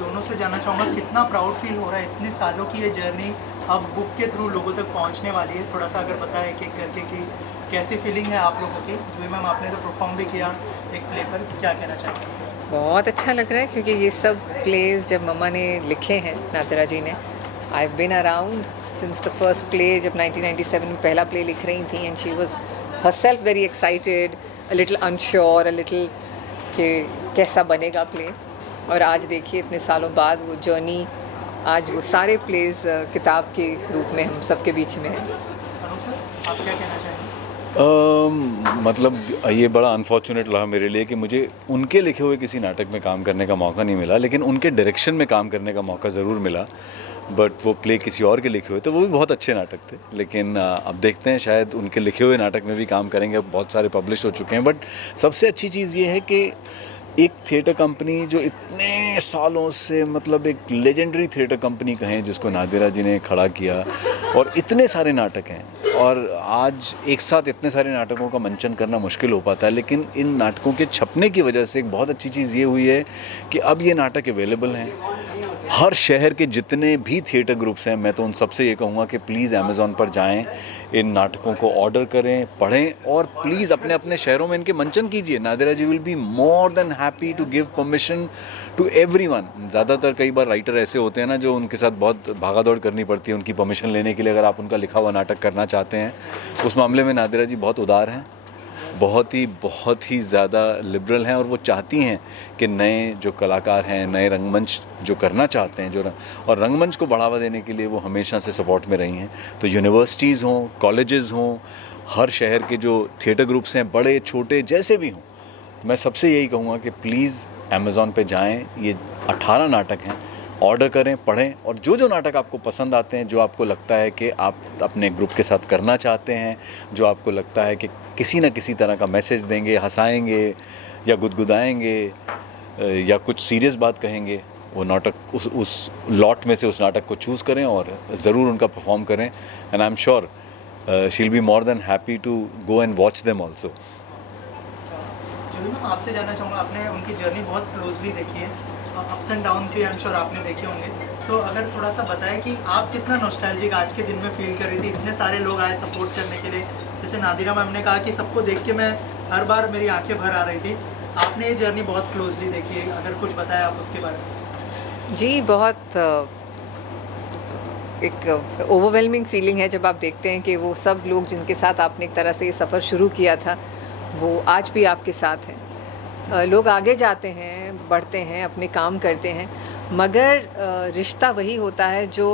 दोनों से जानना चाहूँगा कितना प्राउड फील हो रहा है, इतने सालों की ये जर्नी अब बुक के थ्रू लोगों तक पहुँचने वाली है। थोड़ा सा अगर बताएं एक एक करके कि कैसी फीलिंग है आप लोगों की। जूही मैम आपने तो परफॉर्म भी किया एक प्ले पर, क्या कहना चाहेंगे इसके बारे में? बहुत अच्छा लग रहा है क्योंकि ये सब प्लेज जब मम्मा ने लिखे हैं, नादिरा जी ने, I have been around since the first play, जब 1997 में पहला प्ले लिख रही थी, and she was herself very excited, a little unsure, a little कि कैसा बनेगा प्ले। और आज देखिए इतने सालों बाद वो जर्नी, आज वो सारे प्लेज किताब के रूप में हम सबके बीच में हैं। अनूप सर, आप क्या कहना चाहेंगे? मतलब ये बड़ा अनफॉर्चुनेट रहा मेरे लिए कि मुझे उनके लिखे हुए किसी नाटक में काम करने का मौका नहीं मिला, लेकिन उनके डायरेक्शन में काम करने का मौका ज़रूर मिला। बट वो प्ले किसी और के लिखे हुए थे, वो भी बहुत अच्छे नाटक थे। लेकिन अब देखते हैं, शायद उनके लिखे हुए नाटक में भी काम करेंगे। अब बहुत सारे पब्लिश हो चुके हैं। बट सबसे अच्छी चीज़ ये है कि एक थिएटर कंपनी जो इतने सालों से, मतलब एक लेजेंडरी थिएटर कंपनी कहें जिसको नादिरा जी ने खड़ा किया, और इतने सारे नाटक हैं, और आज एक साथ इतने सारे नाटकों का मंचन करना मुश्किल हो पाता है। लेकिन इन नाटकों के छपने की वजह से एक बहुत अच्छी चीज़ ये हुई है कि अब ये नाटक अवेलेबल हैं। हर शहर के जितने भी थिएटर ग्रुप्स हैं, मैं तो उन सबसे ये कहूँगा कि प्लीज़ अमेज़ॉन पर जाएं, इन नाटकों को ऑर्डर करें, पढ़ें, और प्लीज़ अपने अपने शहरों में इनके मंचन कीजिए। Nadira ji will be more than happy to give permission to everyone. ज़्यादातर कई बार राइटर ऐसे होते हैं ना, जो उनके साथ बहुत भागा दौड़ करनी पड़ती है उनकी परमिशन लेने के लिए, अगर आप उनका लिखा हुआ नाटक करना चाहते हैं। उस मामले में नादिरा जी बहुत उदार हैं, बहुत ही ज़्यादा लिबरल हैं, और वो चाहती हैं कि नए जो कलाकार हैं, नए रंगमंच जो करना चाहते हैं, और रंगमंच को बढ़ावा देने के लिए वो हमेशा से सपोर्ट में रही हैं। तो यूनिवर्सिटीज़ हों, कॉलेजेस हों, हर शहर के जो थिएटर ग्रुप्स हैं, बड़े छोटे जैसे भी हों, मैं सबसे यही कहूँगा कि प्लीज़ अमेज़ॉन पे जाएँ, ये 18 नाटक हैं, ऑर्डर करें, पढ़ें, और जो नाटक आपको पसंद आते हैं, जो आपको लगता है कि आप अपने ग्रुप के साथ करना चाहते हैं, जो आपको लगता है कि किसी न किसी तरह का मैसेज देंगे, हंसाएंगे या गुदगुदाएंगे या कुछ सीरियस बात कहेंगे, वो नाटक उस लॉट में से उस नाटक को चूज़ करें और ज़रूर उनका परफॉर्म करें। And I am sure she will be more than happy to go and watch them also. Juhi ma'am, आपसे जानना चाहूँगा, आपने उनकी जर्नी बहुत क्लोजली देखी है, अप्स एंड डाउन्स भी आई एम श्योर आपने देखे होंगे। तो अगर थोड़ा सा बताएं कि आप कितना नॉस्टैल्जिक आज के दिन में फील कर रही थी, इतने सारे लोग आए सपोर्ट करने के लिए। जैसे नादिरा मैम ने कहा कि सबको देख के मैं हर बार मेरी आंखें भर आ रही थी। आपने ये जर्नी बहुत क्लोजली देखी है, अगर कुछ बताया आप उसके बारे में। जी, बहुत एक ओवरवेलमिंग फीलिंग है जब आप देखते हैं कि वो सब लोग जिनके साथ आपने एक तरह से ये सफ़र शुरू किया था, वो आज भी आपके साथ हैं। लोग आगे जाते हैं, बढ़ते हैं, अपने काम करते हैं, मगर रिश्ता वही होता है जो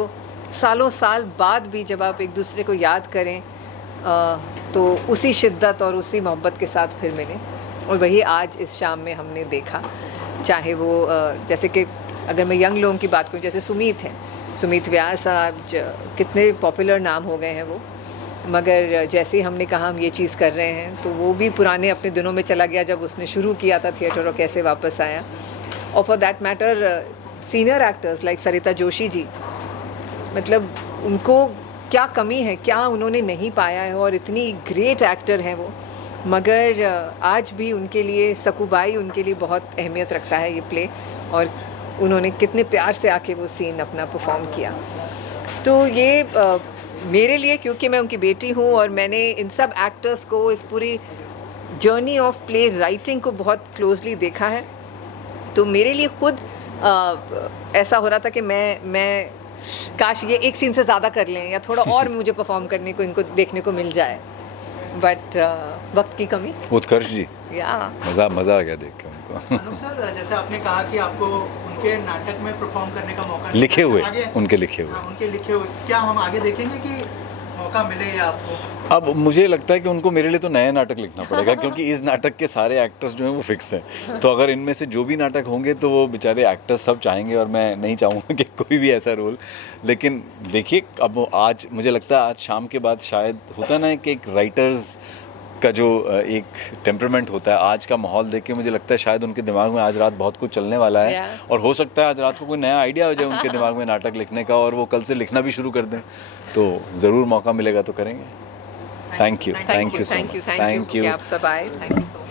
सालों साल बाद भी जब आप एक दूसरे को याद करें तो उसी शिद्दत और उसी मोहब्बत के साथ फिर मिलें। और वही आज इस शाम में हमने देखा। चाहे वो जैसे कि अगर मैं यंग लोगों की बात करूं, जैसे सुमीत हैं, सुमीत व्यास साहब, कितने पॉपुलर नाम हो गए हैं वो, मगर जैसे ही हमने कहा हम ये चीज़ कर रहे हैं, तो वो भी पुराने अपने दिनों में चला गया जब उसने शुरू किया था थिएटर, और कैसे वापस आया। और for that matter senior actors like Sarita Joshi ji, मतलब उनको क्या कमी है, क्या उन्होंने नहीं पाया है, और इतनी ग्रेट एक्टर हैं वो, मगर आज भी उनके लिए सकूबाई उनके लिए बहुत अहमियत रखता है ये प्ले, और उन्होंने कितने प्यार से आके वो सीन अपना परफॉर्म किया। तो ये मेरे लिए, क्योंकि मैं उनकी बेटी हूँ और मैंने इन सब एक्टर्स को इस पूरी जर्नी ऑफ प्ले राइटिंग को बहुत क्लोजली देखा है, तो मेरे लिए खुद ऐसा हो रहा था कि मैं काश ये एक सीन से ज़्यादा कर लें, या थोड़ा और मुझे परफॉर्म करने को, इनको देखने को मिल जाए, बट वक्त की कमी। उत्कर्ष जी, या मज़ा आ गया देख के उनको। अनूप सर, जैसे आपने कहा कि आपको उनके नाटक में परफॉर्म करने का मौका लिखे हुए, उनके लिखे हुए, क्या हम आगे देखेंगे कि मौका मिले या आपको? अब मुझे लगता है कि उनको मेरे लिए तो नया नाटक लिखना पड़ेगा, क्योंकि इस नाटक के सारे एक्टर्स जो हैं वो फिक्स हैं। तो अगर इनमें से जो भी नाटक होंगे तो वो बेचारे एक्टर्स सब चाहेंगे, और मैं नहीं चाहूँगा कि कोई भी ऐसा रोल। लेकिन देखिए, अब आज मुझे लगता है आज शाम के बाद शायद होता ना कि एक राइटर्स का जो एक टेम्परामेंट होता है, आज का माहौल देख के मुझे लगता है शायद उनके दिमाग में आज रात बहुत कुछ चलने वाला है। और हो सकता है आज रात को कोई नया आइडिया हो जाए उनके दिमाग में नाटक लिखने का, और वो कल से लिखना भी शुरू कर दें। तो ज़रूर मौका मिलेगा तो करेंगे। Thank you so much. आप सब आए, थैंक यू सो मच।